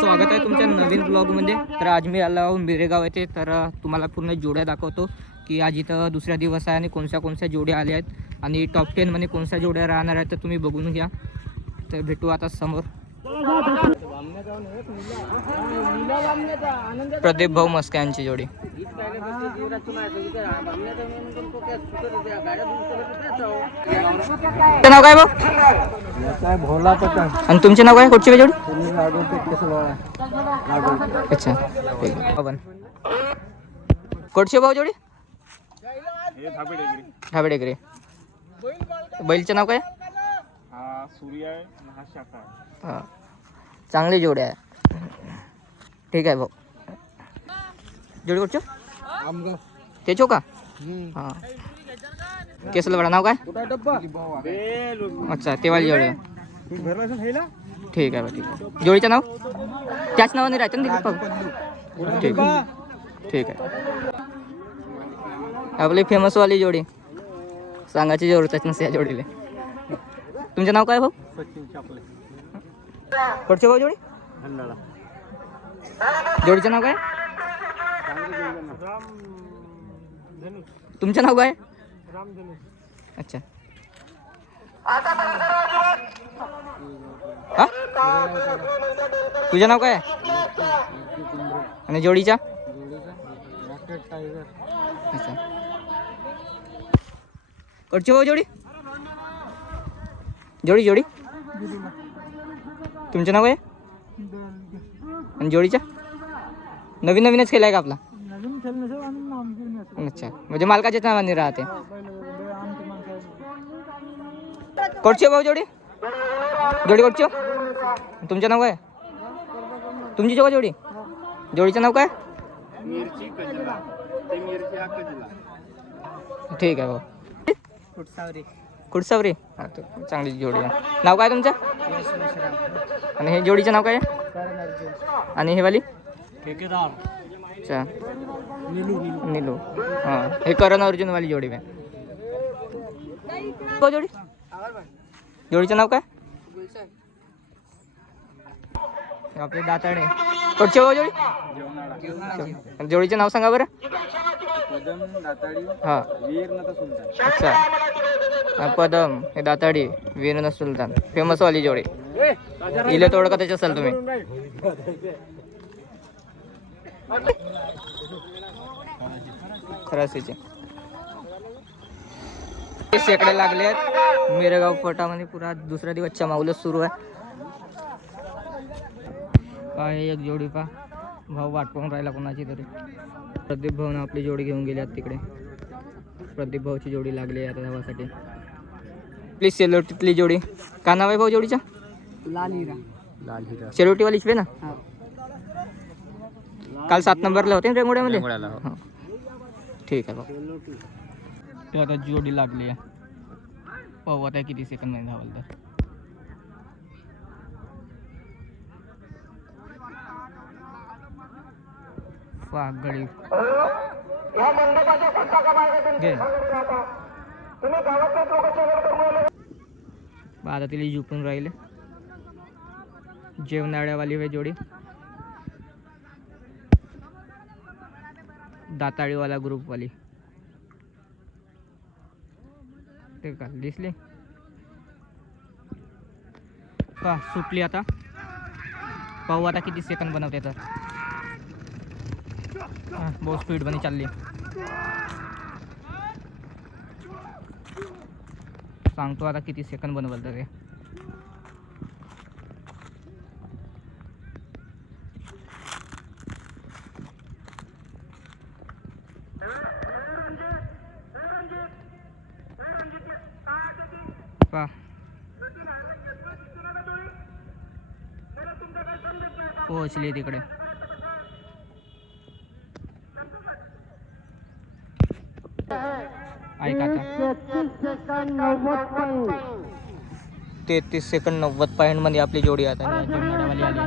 स्वागत आहे तुमच्या नवीन ब्लॉगमध्ये. तर आज मी आलो मिरेगाव येथे. तर तुम्हाला पूर्ण जोड्या दाखवतो की आज इथं दुसरा दिवस आहे आणि कोणत्या जोड्या आल्या आहेत आणि टॉप 10 मध्ये कोणत्या जोड्या राहणार आहेत तर तुम्ही बघून घ्या. तर भेटू आता समोर. प्रदीप भाऊ मस्के यांची जोडी. नाव काय भाऊ? भोला पतंग. आणि तुमचे नाव काय? कुठची जोडी? अच्छा आपण कोटशे भाऊ जोडी. ढाबेडेगरे. बैलचं नाव काय? हां चांगली जोडी आहे. ठीक आहे भाऊ. जोडी कुठचं? तेचो का? हां केसला बडा. नाव काय? अच्छा तेवाली जोडी. ठीक आहे ठीक आहे. जोडीचं नाव त्याच नावाने राहतं ना? ठीक आहे ठीक आहे. आपली फेमसवाली जोडी सांगायची जरूरतच नसते या जोडीला. तुमचं नाव काय भाऊ? कुठचे भाऊ जोडी? जोडीचं नाव काय? तुमचं नाव काय? अच्छा हा तुझं नाव काय? आणि जोडीचा? अच्छा कुठची भाऊ जोडी? जोडी जोडी तुमचं नाव आहे? आणि जोडीचा? नवीनच खेळ आहे का आपला? अच्छा म्हणजे मालकाच्याच नावाने राहते. कुठची भाऊ जोडी? जोडी कुठची? तुमचं नाव काय? तुमची जोडी जोडी जोडीचं नाव काय? ठीक आहे भाऊ. कुडसावरी. हां चांगली जोडी आहे. नाव काय तुमचं? आणि हे जोडीचं नाव काय आहे? आणि हे वाली? अच्छा नीलू. हां हे करण अर्जुन वाली जोडी आहे. जोडी जोडीचं नाव काय? आपले दाताडे. कुठचे भाऊ जोडी? जोडीचं नाव सांगा बरं. हां अच्छा पदम हे दाताडी वीरन सुलतान फेमस वाली जोडी. इले ओळखतच असाल तुम्ही. खरासीचे शेकडे लागले आहेत मिरेगाव पटामध्ये. पुरा दुसरा दिवस चमावलं सुरू आहे. काय एक जोडी पा भाऊ वाट पाहून राहिला कोणाची तरी. प्रदीप भाऊन आपली जोडी घेऊन गेली आहेत तिकडे. प्रदीप भाऊची जोडी लागली आहे आता धावासाठी. प्लीज सेलोटीतली जोडी. का नाव आहे भाऊ जोडीचा? लाल हिरा. सेलोटीवालीच वे ना? काल 7 नंबरला होते ना रेंगोड्यामध्ये? हां ठीक आहे भाऊ. ते आता जोडी लागली आहे. पाहू आता किती सेकंड मध्ये धावल तर. गडी आता तिला झुकून राहिले. जेवणाळ्यावाली वे जोडी. दाताळीवाला ग्रुपवाली. ते का दिसले का? सुटली आता. पाहू आता किती सेकंद बनवते तर. बहुत स्पीड बनी चालली. सांगतो आता किती सेकंद बनवल तर. पोहोचली तिकडे. ऐका आता 33 सेकंद 90 पॉईंट मध्ये आपली जोडी आता जेवणावाली आली.